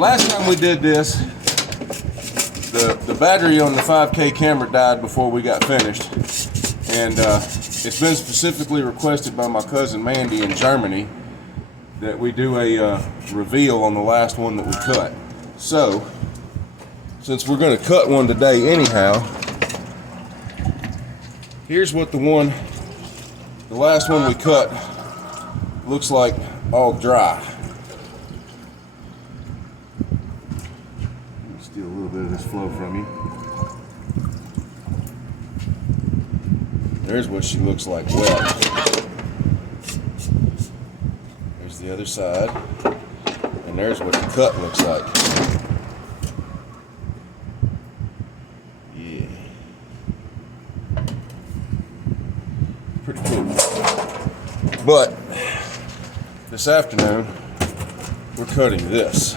Last time we did this, the battery on the 5K camera died before we got finished, and it's been specifically requested by my cousin Mandi in Germany that we do a reveal on the last one that we cut. So, since we're going to cut one today anyhow, here's what the last one we cut looks like, all dry. Let me steal a little bit of this flow from you. There's what she looks like wet. There's the other side. And there's what the cut looks like. Yeah. Pretty cool. But this afternoon, we're cutting this.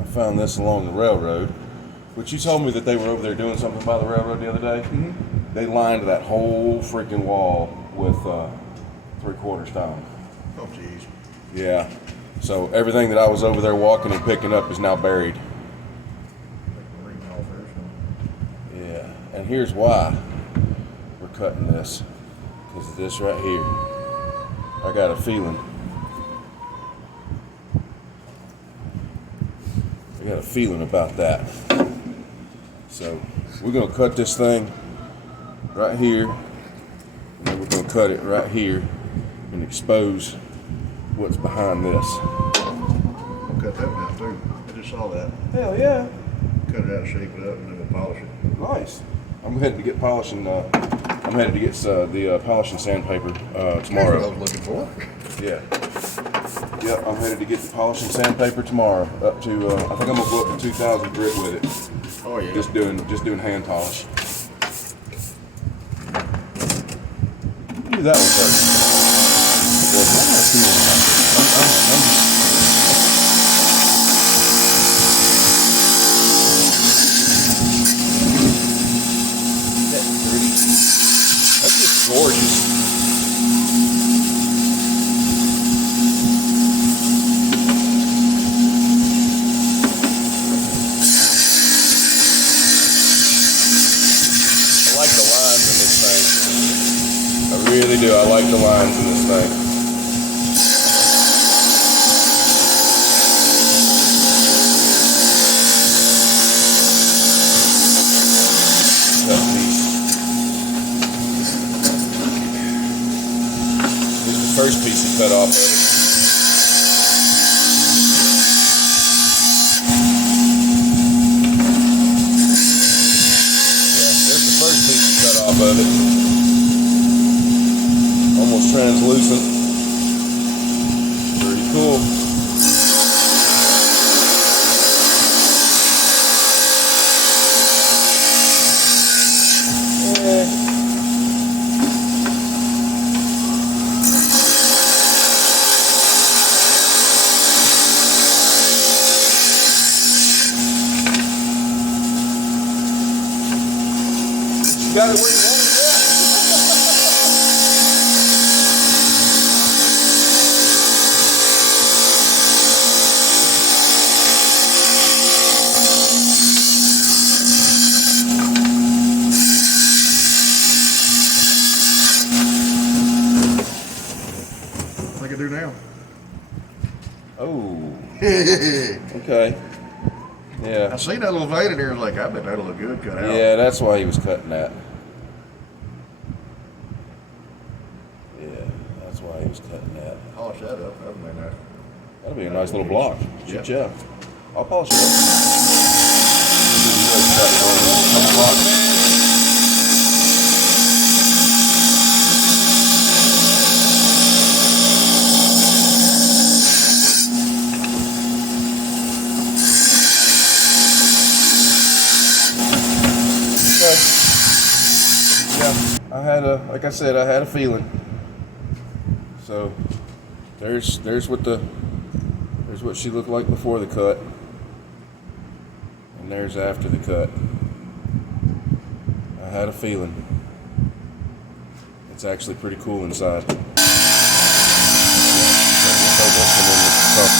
I found this along the railroad, which you told me that they were over there doing something by the railroad the other day. Mm-hmm. They lined that whole freaking wall with 3/4 stone. Oh, jeez. Yeah. So everything that I was over there walking and picking up is now buried. Yeah. And here's why we're cutting this. Because of this right here. I got a feeling. I got a feeling about that. So we're going to cut this thing right here. And then we're going to cut it right here and expose what's behind this. I'll cut that down too. I just saw that. Hell yeah. Cut it out, shape it up, and then we'll polish it. Nice. I'm headed to get polishing. I'm headed to get the polishing sandpaper tomorrow. That's what I was looking for. Yeah. Yep. I'm headed to get the polishing sandpaper tomorrow. Up to I think I'm gonna go up to 2,000 grit with it. Oh yeah. Just doing hand polish. Do that one first. That's just gorgeous. I like the lines in this thing. I really do. I like the lines in this thing. Cut piece. Here's the first piece he cut off of it. Of it. Almost translucent. Pretty cool. You got it where you want it. Like I do now. Oh. Okay. Yeah. I seen that little vein in there. I was like, I bet that'll look good cut out. Yeah, that's why he was cutting that. Yeah, that's why he was cutting that. Polish that up. That'll be nice. That'll be a nice little block. Yep. Yeah. I'll polish it up. Like I said, I had a feeling. So there's what she looked like before the cut, and there's after the cut. I had a feeling. It's actually pretty cool inside. So this one in the cup.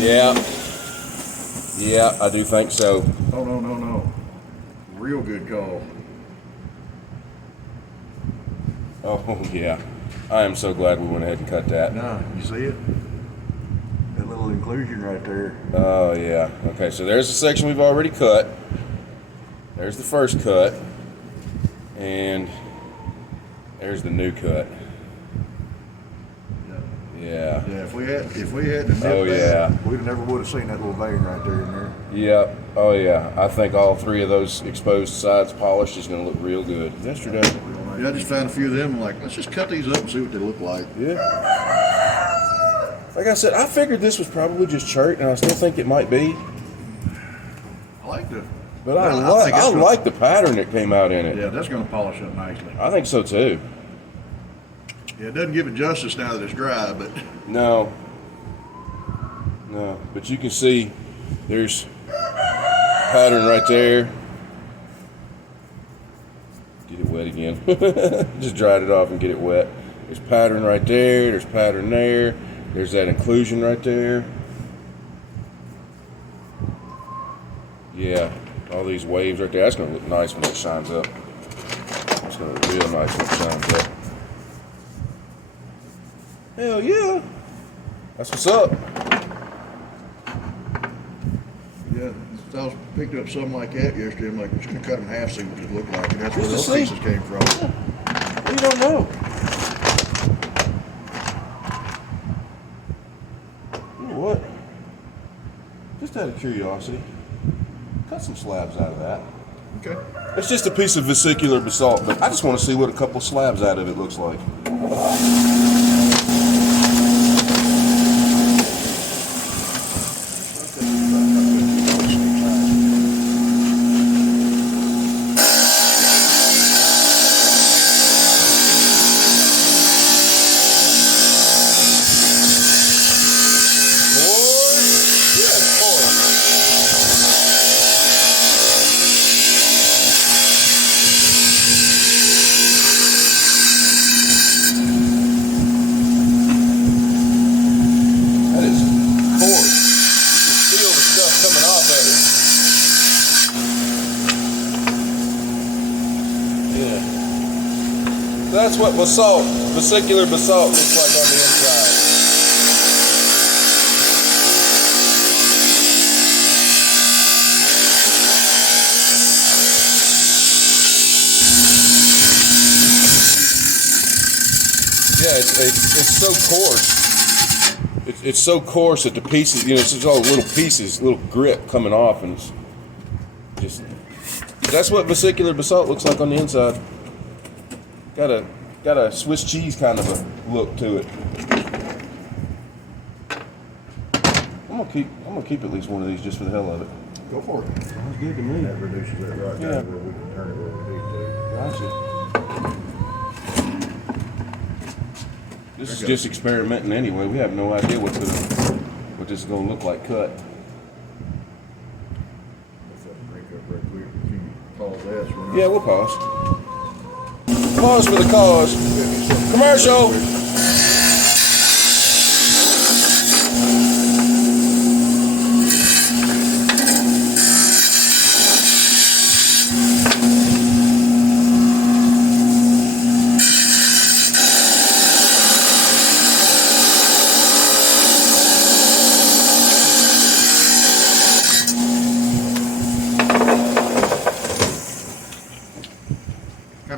Yeah. Yeah, I do think so. Oh, no. Real good call. Oh, yeah. I am so glad we went ahead and cut that. Nah, you see it? That little inclusion right there. Oh, yeah. Okay, so there's the section we've already cut. There's the first cut. And there's the new cut. Yeah. Yeah, if we hadn't Oh, nipped yeah. that, we'd never would have seen that little vein right there in there. Yeah. Oh, yeah. I think all three of those exposed sides polished is going to look real good. Yesterday. Yeah, I just found a few of them. I'm like, let's just cut these up and see what they look like. Yeah. Like I said, I figured this was probably just chert, and I still think it might be. I like the. But I like the pattern that came out in it. Yeah, that's going to polish up nicely. I think so too. Yeah, it doesn't give it justice now that it's dry, but. No. But you can see there's pattern right there. Get it wet again. Just dried it off and get it wet. There's pattern right there. There's pattern there. There's that inclusion right there. Yeah, all these waves right there. That's going to look nice when it shines up. It's going to look real nice when it shines up. Hell yeah. That's what's up. Yeah, I was picked up something like that yesterday. I'm like, we're just going to cut them in half, see what it look like. And that's where those pieces came from. You don't know. You know what? Just out of curiosity, cut some slabs out of that. Okay. It's just a piece of vesicular basalt, but I just want to see what a couple slabs out of it looks like. That's what basalt, vesicular basalt looks like on the inside. Yeah, it's so coarse. It's so coarse that the pieces, you know, it's just all little pieces, little grit coming off, and it's just, that's what vesicular basalt looks like on the inside. Got a Swiss cheese kind of a look to it. I'm gonna keep at least one of these just for the hell of it. Go for it. Sounds good to me. That reduces that right Yeah. there where we can turn it where we need to. Gotcha. This is just experimenting anyway. We have no idea what this is gonna look like cut. Let's break up right quick. Can you pause that? So Yeah, we'll pause. Pause for the cause. Commercial.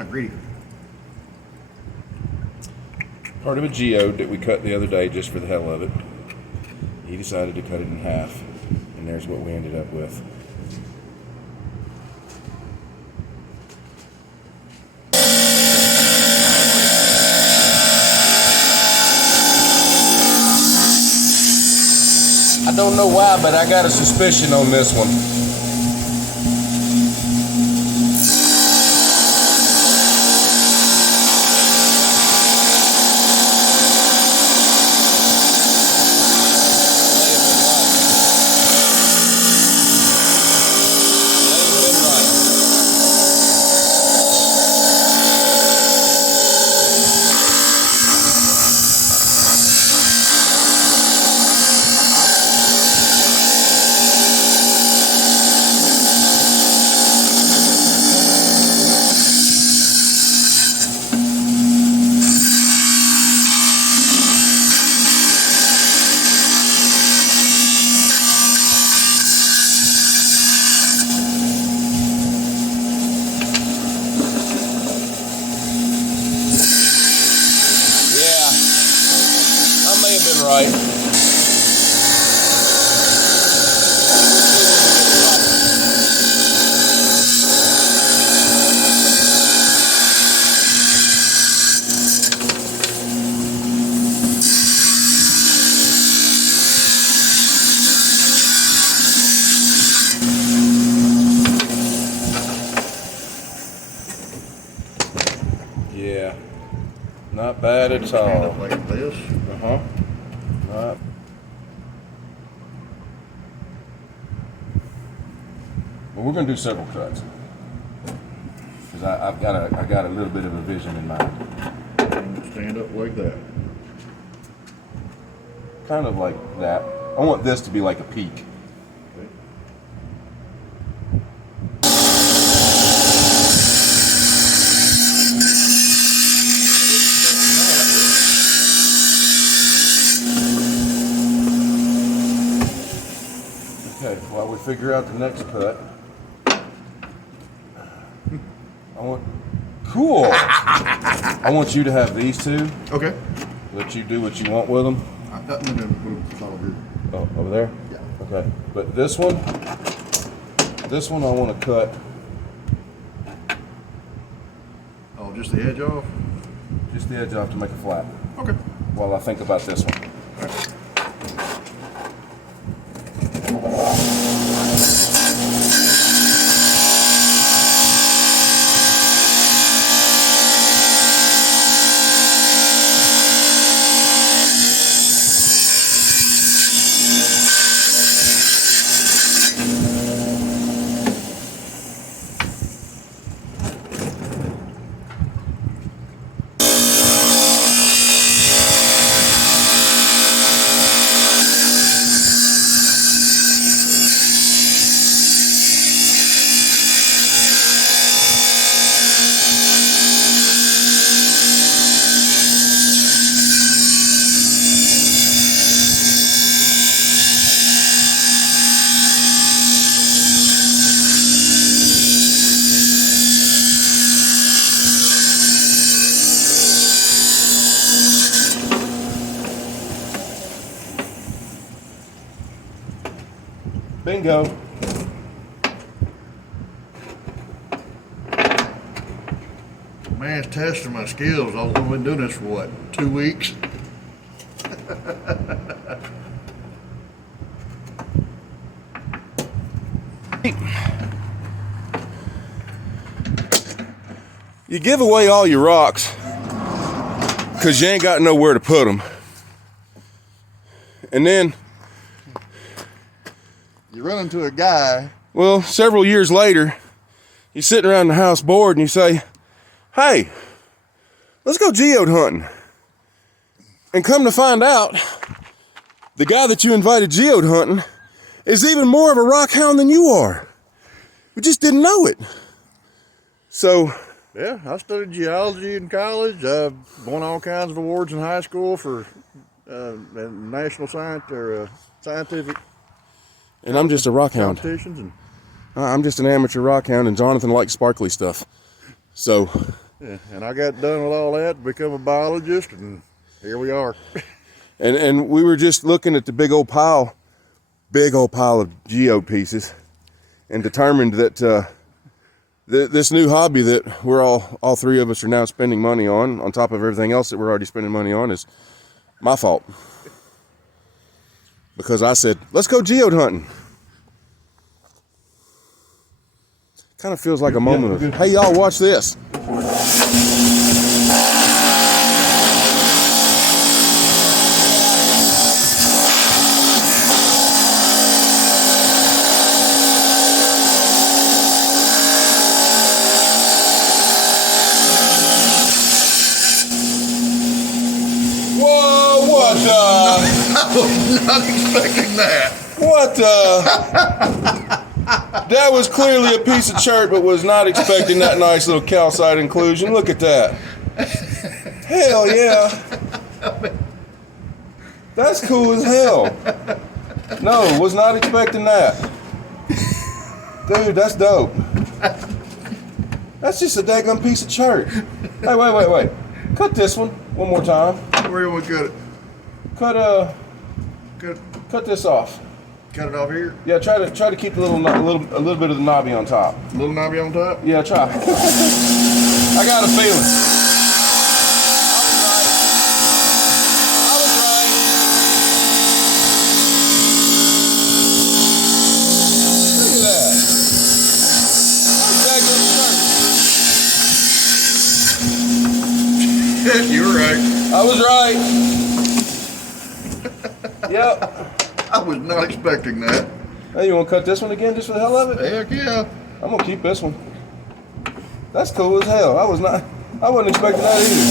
kind of greedy. Part of a geode that we cut the other day just for the hell of it. He decided to cut it in half, and there's what we ended up with. don't know why, but I got a suspicion on this one. Right. Yeah, not bad at all. Like this. Uh-huh. Well, we're going to do several cuts because I got a little bit of a vision in mind. Stand up like that. Kind of like that. I want this to be like a peak. Okay, while we figure out the next cut, I want you to have these two. Okay. Let you do what you want with them. Oh, over there? Yeah. Okay. But this one I want to cut. Oh, just the edge off? Just the edge off to make it flat. Okay. While I think about this one. All right. Bingo. Man's testing my skills. I've been doing this for what, 2 weeks? You give away all your rocks because you ain't got nowhere to put them. And then, You run into a guy. well, several years later, you're sitting around the house bored and you say, hey, let's go geode hunting. And come to find out, the guy that you invited geode hunting is even more of a rock hound than you are. We just didn't know it. So, Yeah, I studied geology in college. I've won all kinds of awards in high school for national scientific and I'm just a rock hound. competitions. And I'm just an amateur rock hound, and Jonathan likes sparkly stuff. So, yeah, and I got done with all that to become a biologist, and here we are. and we were just looking at the big old pile of geode pieces, and determined that this new hobby that we're all three of us are now spending money on top of everything else that we're already spending money on, is my fault. because I said, let's go geode hunting. Kind of feels like a moment of, hey, y'all, watch this. Whoa, what the? I was not expecting that. What the? That was clearly a piece of chert, but was not expecting that nice little calcite inclusion. Look at that. Hell yeah. That's cool as hell. No, was not expecting that. Dude, that's dope. That's just a daggum piece of chert. Hey, wait. Cut this one more time. Where do we cut it? Cut this off. Cut it off here. Yeah, try to keep a little bit of the knobby on top. A little knobby on top. Yeah, try. I got a feeling. I was right. Look at that. That's that good. You were right. I was right. Yep. I was not expecting that. Hey, you want to cut this one again just for the hell of it? Heck yeah. I'm gonna keep this one. That's cool as hell. I wasn't expecting that either.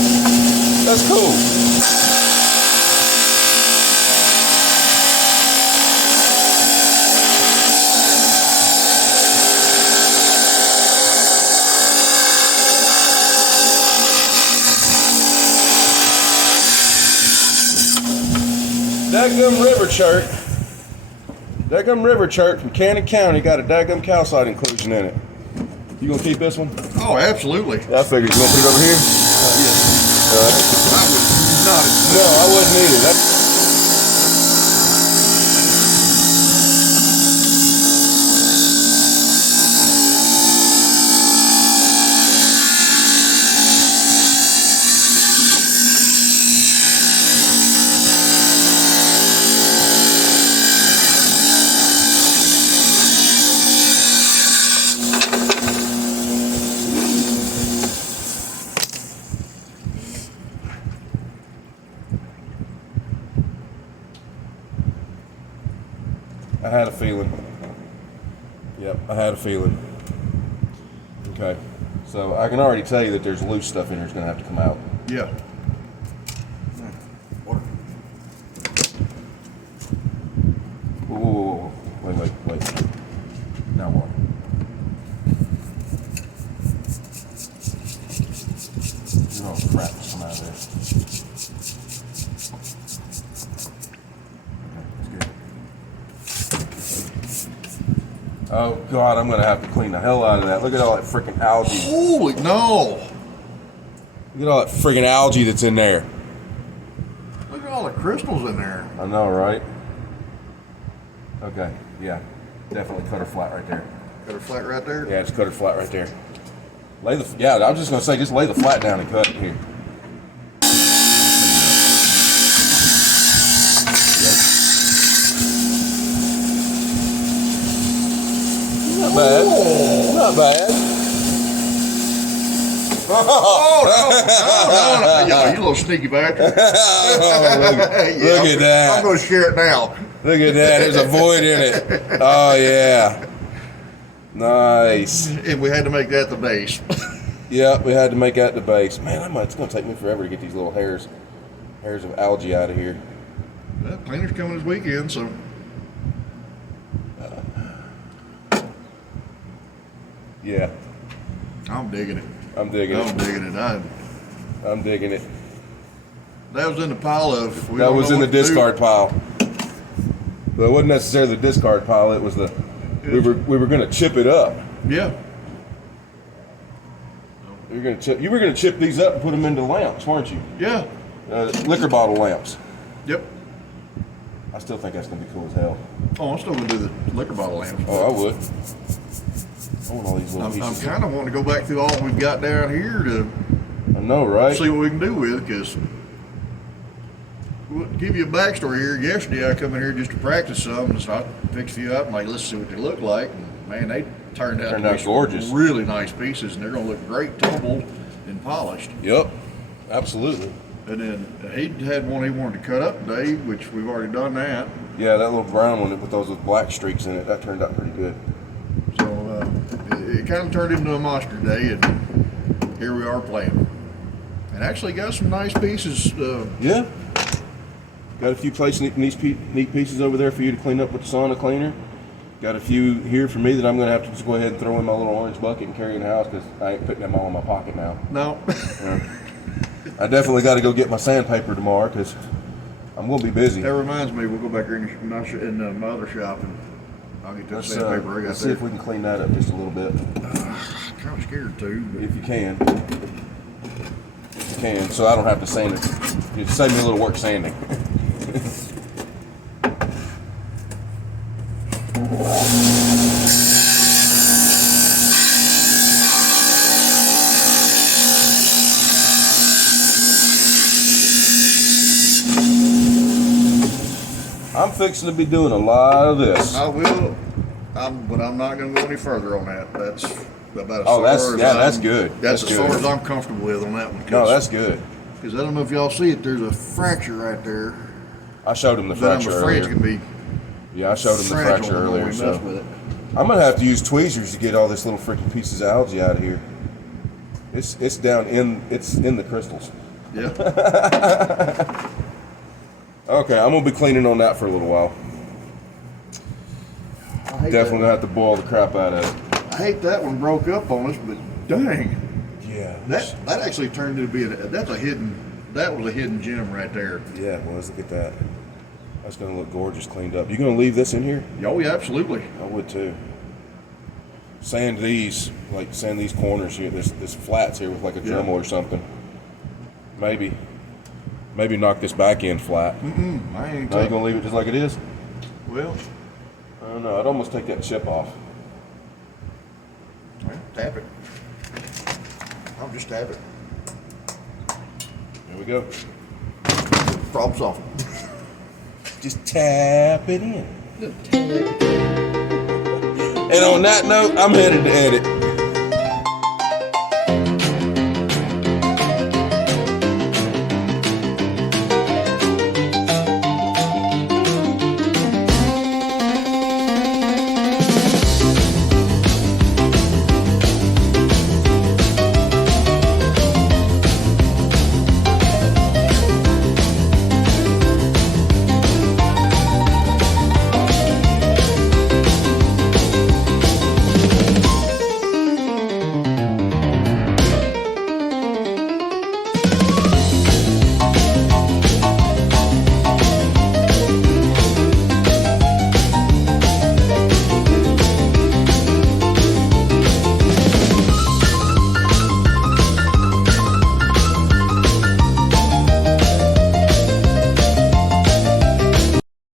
That's cool. Daggum river chert. Daggum river chert from Cannon County got a daggum calcite inclusion in it. You gonna keep this one? Oh, absolutely. Yeah, I figured. You gonna put it over here? Yes. I was not. No, I wasn't either. That's I had a feeling. Yep, I had a feeling. Okay, so I can already tell you that there's loose stuff in here that's gonna have to come out. Yeah. Water. Whoa. Wait. Now what? You're all crap that's coming out of there. Oh God, I'm gonna have to clean the hell out of that. Look at all that freaking algae. Holy no! Look at all that freaking algae that's in there. Look at all the crystals in there. I know, right? Okay, yeah. Definitely cut her flat right there. Cut her flat right there? Yeah, just cut her flat right there. Yeah, I was just gonna say, just lay the flat down and cut it here. Not bad. Oh. Not bad. Oh, no. Yeah, you little sneaky bastard. Look at that. I'm going to share it now. Look at that. There's a void in it. Oh, yeah. Nice. And we had to make that the base. Yeah, we had to make that the base. Man, it's going to take me forever to get these little hairs of algae out of here. Well, cleaner's coming this weekend, so. Yeah. I'm digging it. I'm digging it. I'm digging it. That was in the pile of. That was in the discard pile. But it wasn't necessarily the discard pile. It was the. We were going to chip it up. Yeah. You were going to chip these up and put them into lamps, weren't you? Yeah. Liquor bottle lamps. Yep. I still think that's going to be cool as hell. Oh, I'm still going to do the liquor bottle lamps. Oh, I would. I want all these little I'm pieces. kind of wanting to go back through all we've got down here to I know, right? see what we can do with it, because Well, to give you a backstory here, yesterday I come in here just to practice some, and so I picked a few up and like, let's see what they look like. And man, they turned out to be gorgeous, really nice pieces, and they're gonna look great tumbled and polished. Yep, absolutely. And then he had one he wanted to cut up today, which we've already done that. Yeah, that little brown one with those with black streaks in it, that turned out pretty good. So it kind of turned into a monster day, and here we are playing. And actually got some nice pieces. Yeah. Got a few neat pieces over there for you to clean up with the sauna cleaner. Got a few here for me that I'm going to have to just go ahead and throw in my little orange bucket and carry in the house because I ain't putting them all in my pocket now. No. I definitely got to go get my sandpaper tomorrow because I'm going to be busy. That reminds me, we'll go back here in my other shop and I'll get that sandpaper I got let's there. see if we can clean that up just a little bit. Kind of scared too. But If you can. If you can, so I don't have to sand it. You save me a little work sanding. I'm fixing to be doing a lot of this. I will, but I'm not going to go any further on that. That's about as far as that's good. That's as far as I'm comfortable with on that one. No, that's good. Because I don't know if y'all see it. There's a fracture right there. I showed him the That I'm fracture afraid it's earlier. going to be Yeah, I showed him the fragile fracture when we earlier. mess So with it. I'm gonna have to use tweezers to get all this little freaking pieces of algae out of here. It's down in the crystals. Yeah. Okay, I'm gonna be cleaning on that for a little while. Definitely gonna have to boil the crap out of it. I hate that one broke up on us, but dang, Yeah. that actually turned into be that was a hidden gem right there. Yeah, it was. Look at that. That's gonna look gorgeous cleaned up. You gonna leave this in here? Oh yeah, absolutely. I would too. Sand these corners here, this flats here with like a Dremel or something. Maybe knock this back end flat. I ain't. Now you gonna leave it just like it is? Well, I don't know. I'd almost take that chip off. tap it. I'll just tap it. There we go. Problem solved. Just tap it in. And on that note, I'm headed to edit.